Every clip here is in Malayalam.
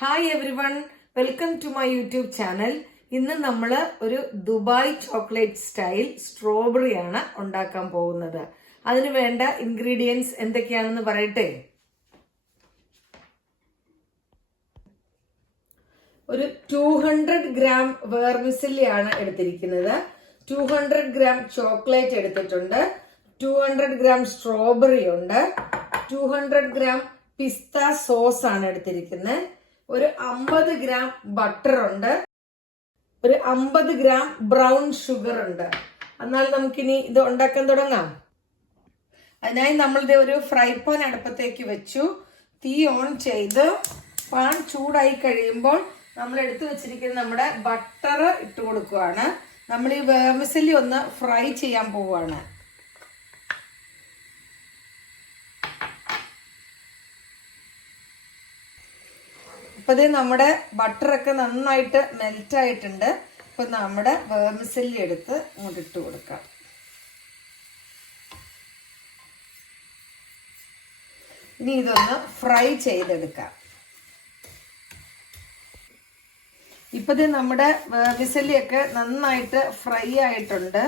Hi everyone welcome to my YouTube channel ഇന്ന് നമ്മൾ ഒരു ദുബായ് ചോക്ലേറ്റ് സ്റ്റൈൽ സ്ട്രോബെറി ആണ് ഉണ്ടാക്കാൻ പോകുന്നത്. അതിന് വേണ്ട ഇൻഗ്രീഡിയൻസ് എന്തൊക്കെയാണെന്ന് പറയട്ടെ? ഒരു ടു ഹൺഡ്രഡ് ഗ്രാം വേർമിസില്ലിയാണ് എടുത്തിരിക്കുന്നത്. ടു ഹൺഡ്രഡ് ഗ്രാം ചോക്ലേറ്റ് എടുത്തിട്ടുണ്ട്. ടു ഹൺഡ്രഡ് ഗ്രാം സ്ട്രോബെറി ഉണ്ട്. ടു ഹൺഡ്രഡ് ഗ്രാം പിസ്ത സോസ് ആണ് എടുത്തിരിക്കുന്നത്. ഒരു അമ്പത് ഗ്രാം ബട്ടർ ഉണ്ട്. ഒരു അമ്പത് ഗ്രാം ബ്രൗൺ ഷുഗർ ഉണ്ട്. എന്നാൽ നമുക്കിനി ഇത് ഉണ്ടാക്കാൻ തുടങ്ങാം. അതിനായി നമ്മളിത് ഒരു ഫ്രൈ പാൻ അടുപ്പത്തേക്ക് വെച്ചു. തീ ഓൺ ചെയ്ത് പാൻ ചൂടായി കഴിയുമ്പോൾ നമ്മൾ എടുത്തു വെച്ചിരിക്കുന്ന നമ്മുടെ ബട്ടർ ഇട്ട് കൊടുക്കുകയാണ് നമ്മൾ ഈ വേമിസലി ഒന്ന് ഫ്രൈ ചെയ്യാൻ പോവുകയാണ്. ഇപ്പൊ ഇത് നമ്മുടെ ബട്ടറൊക്കെ നന്നായിട്ട് മെൽറ്റ് ആയിട്ടുണ്ട് ഇപ്പൊ നമ്മുടെ വേമിസല്ലി എടുത്ത് ഇങ്ങോട്ട് ഇട്ട് കൊടുക്കാം. ഇനി ഇതൊന്ന് ഫ്രൈ ചെയ്തെടുക്കാം. ഇപ്പൊ ഇത് നമ്മുടെ വേമിസല്ലിയൊക്കെ നന്നായിട്ട് ഫ്രൈ ആയിട്ടുണ്ട്.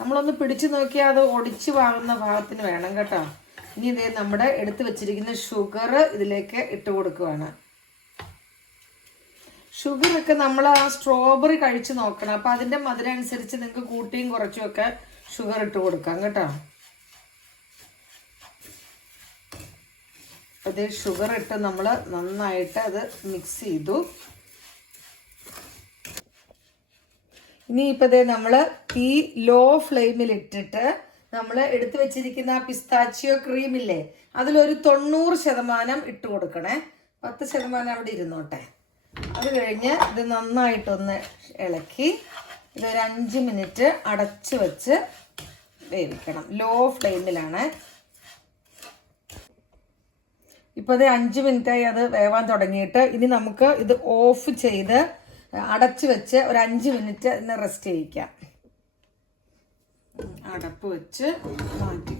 നമ്മളൊന്ന് പിടിച്ചു നോക്കിയാൽ അത് ഒടിച്ചു വാങ്ങുന്ന ഭാഗത്തിന് വേണം കേട്ടോ. ഇനി ഇതേ നമ്മുടെ എടുത്തു വെച്ചിരിക്കുന്ന ഷുഗർ ഇതിലേക്ക് ഇട്ട് കൊടുക്കുവാണ്. ഷുഗർ ഒക്കെ നമ്മൾ ആ സ്ട്രോബെറി കഴിച്ചു നോക്കണം. അപ്പൊ അതിന്റെ മധുരം അനുസരിച്ച് നിങ്ങൾക്ക് കൂട്ടിയും കുറച്ചും ഒക്കെ ഷുഗർ ഇട്ട് കൊടുക്കാം കേട്ടോ. അത് ഷുഗർ ഇട്ട് നമ്മൾ നന്നായിട്ട് അത് മിക്സ് ചെയ്തു. ഇനി ഇതേ നമ്മൾ ഈ ലോ ഫ്ലെയിമിൽ ഇട്ടിട്ട് നമ്മൾ എടുത്തു വെച്ചിരിക്കുന്ന പിസ്താച്ചിയോ ക്രീമില്ലേ അതിലൊരു തൊണ്ണൂറ് ശതമാനം ഇട്ട് കൊടുക്കണേ. പത്ത് ശതമാനം അവിടെ ഇരുന്നോട്ടെ. അത് കഴിഞ്ഞ് ഇത് നന്നായിട്ടൊന്ന് ഇളക്കി ഇതൊരു അഞ്ച് മിനിറ്റ് അടച്ച് വെച്ച് വേവിക്കണം. ലോ ഫ്ലെയിമിലാണ്. ഇപ്പോൾ ഇത് അഞ്ച് മിനിറ്റായി അത് വേവാൻ തുടങ്ങിയിട്ട് ഇനി നമുക്ക് ഇത് ഓഫ് ചെയ്ത് അടച്ച് വെച്ച് ഒരു അഞ്ച് മിനിറ്റ് ഇന്ന് റെസ്റ്റ് ചെയ്യിക്കാം. അടപ്പ് വെച്ച് മാറ്റി.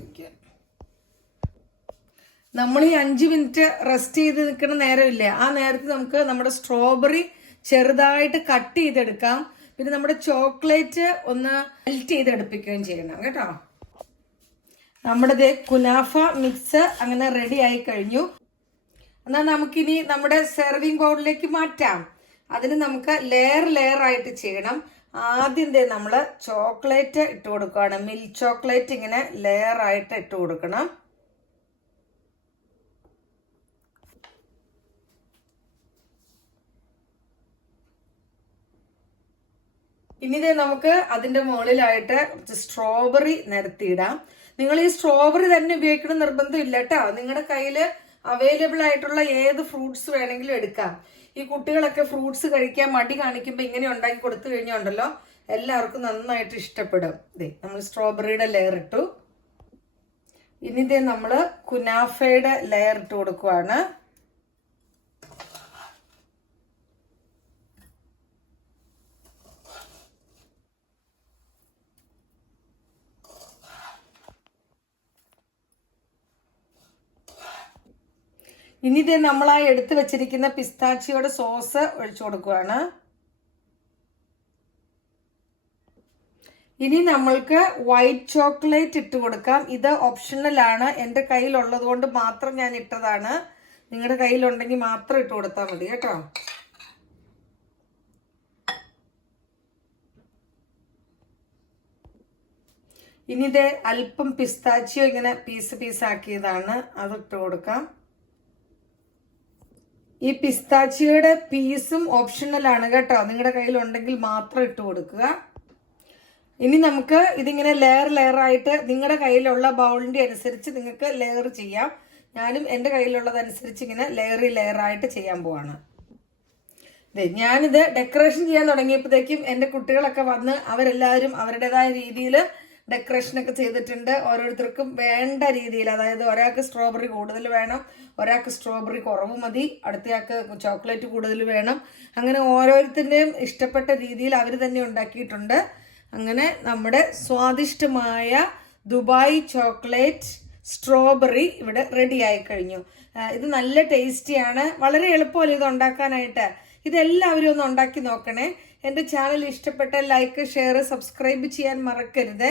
നമ്മൾ ഈ അഞ്ച് മിനിറ്റ് റെസ്റ്റ് ചെയ്ത് നിൽക്കുന്ന നേരമില്ലേ? ആ നേരത്ത് നമുക്ക് നമ്മുടെ സ്ട്രോബെറി ചെറുതായിട്ട് കട്ട് ചെയ്തെടുക്കാം. പിന്നെ നമ്മുടെ ചോക്ലേറ്റ് ഒന്ന് മെൽറ്റ് ചെയ്തെടുപ്പിക്കുകയും ചെയ്യണം കേട്ടോ. നമ്മുടെ കുനാഫ മിക്സ് അങ്ങനെ റെഡി ആയി കഴിഞ്ഞു. എന്നാൽ നമുക്കിനി നമ്മുടെ സെർവിങ് ബൗളിലേക്ക് മാറ്റാം. അതിന് നമുക്ക് ലെയർ ലെയർ ആയിട്ട് ചെയ്യണം. ആദ്യം ദേ നമ്മൾ ചോക്ലേറ്റ് ഇട്ട് കൊടുക്കുകയാണ് മിൽക്ക് ചോക്ലേറ്റ് ഇങ്ങനെ ലെയർ ആയിട്ട് ഇട്ട് കൊടുക്കണം. ഇനി ദേ നമുക്ക് അതിന്റെ മുകളിലായിട്ട് കുറച്ച് സ്ട്രോബെറി നിരത്തിയിടാം. നിങ്ങൾ ഈ സ്ട്രോബെറി തന്നെ ഉപയോഗിക്കണം നിർബന്ധമില്ല കേട്ടോ നിങ്ങളുടെ കയ്യിൽ അവൈലബിൾ ആയിട്ടുള്ള ഏത് ഫ്രൂട്ട്സ് വേണമെങ്കിലും എടുക്കാം. ഈ കുട്ടികളൊക്കെ ഫ്രൂട്ട്സ് കഴിക്കാൻ മടി കാണിക്കുമ്പോൾ ഇങ്ങനെ ഉണ്ടാക്കി കൊടുത്തു കഴിഞ്ഞുണ്ടല്ലോ എല്ലാവർക്കും നന്നായിട്ട് ഇഷ്ടപ്പെടും. ഇതേ നമ്മൾ സ്ട്രോബെറിയുടെ ലെയർ ഇട്ടു. ഇനി ഇതേ നമ്മൾ കുനാഫയുടെ ലെയർ ഇട്ട് കൊടുക്കുവാണ്. ഇനി ഇത് നമ്മൾ ആ എടുത്തു വെച്ചിരിക്കുന്ന പിസ്താച്ചിയുടെ സോസ് ഒഴിച്ചു കൊടുക്കുകയാണ് ഇനി നമ്മൾക്ക് വൈറ്റ് ചോക്ലേറ്റ് ഇട്ട് കൊടുക്കാം. ഇത് ഓപ്ഷണൽ ആണ്. എന്റെ കയ്യിലുള്ളത് കൊണ്ട് മാത്രം ഞാൻ ഇട്ടതാണ്. നിങ്ങളുടെ കയ്യിലുണ്ടെങ്കിൽ മാത്രം ഇട്ട് കൊടുത്താൽ മതി കേട്ടോ. ഇനി ഇത് അല്പം പിസ്താച്ചിയോ ഇങ്ങനെ പീസ് പീസാക്കിയതാണ് അത് ഇട്ട് കൊടുക്കാം. ഈ പിസ്താച്ചിയുടെ പീസും ഓപ്ഷണൽ ആണ് കേട്ടോ. നിങ്ങളുടെ കയ്യിൽ ഉണ്ടെങ്കിൽ മാത്രം ഇട്ട് കൊടുക്കുക. ഇനി നമുക്ക് ഇതിങ്ങനെ ലെയർ ലെയർ ആയിട്ട് നിങ്ങളുടെ കയ്യിലുള്ള ബൗളിന്റെ അനുസരിച്ച് നിങ്ങൾക്ക് ലെയർ ചെയ്യാം. ഞാനും എന്റെ കയ്യിലുള്ളതനുസരിച്ച് ഇങ്ങനെ ലെയറി ലെയർ ആയിട്ട് ചെയ്യാൻ പോവാണ്. അതെ ഞാനിത് ഡെക്കറേഷൻ ചെയ്യാൻ തുടങ്ങിയപ്പോഴത്തേക്കും എന്റെ കുട്ടികളൊക്കെ വന്ന് അവരെല്ലാവരും അവരുടേതായ രീതിയിൽ ഡെക്കറേഷനൊക്കെ ചെയ്തിട്ടുണ്ട്. ഓരോരുത്തർക്കും വേണ്ട രീതിയിൽ അതായത് ഒരാൾക്ക് സ്ട്രോബെറി കൂടുതൽ വേണം ഒരാൾക്ക് സ്ട്രോബെറി കുറവ് മതി അടുത്തയാൾക്ക് ചോക്ലേറ്റ് കൂടുതൽ വേണം. അങ്ങനെ ഓരോരുത്തരുടെയും ഇഷ്ടപ്പെട്ട രീതിയിൽ അവർ തന്നെ ഉണ്ടാക്കിയിട്ടുണ്ട്. അങ്ങനെ നമ്മുടെ സ്വാദിഷ്ടമായ ദുബായ് ചോക്ലേറ്റ് സ്ട്രോബെറി ഇവിടെ റെഡി ആയി കഴിഞ്ഞു. ഇത് നല്ല ടേസ്റ്റിയാണ് വളരെ എളുപ്പമല്ല ഇത് ഉണ്ടാക്കാനായിട്ട്? ഇതെല്ലാവരും ഒന്ന് ഉണ്ടാക്കി നോക്കണേ. എന്റെ ചാനൽ ഇഷ്ടപ്പെട്ട ലൈക്ക് ഷെയർ സബ്സ്ക്രൈബ് ചെയ്യാൻ മറക്കരുത്.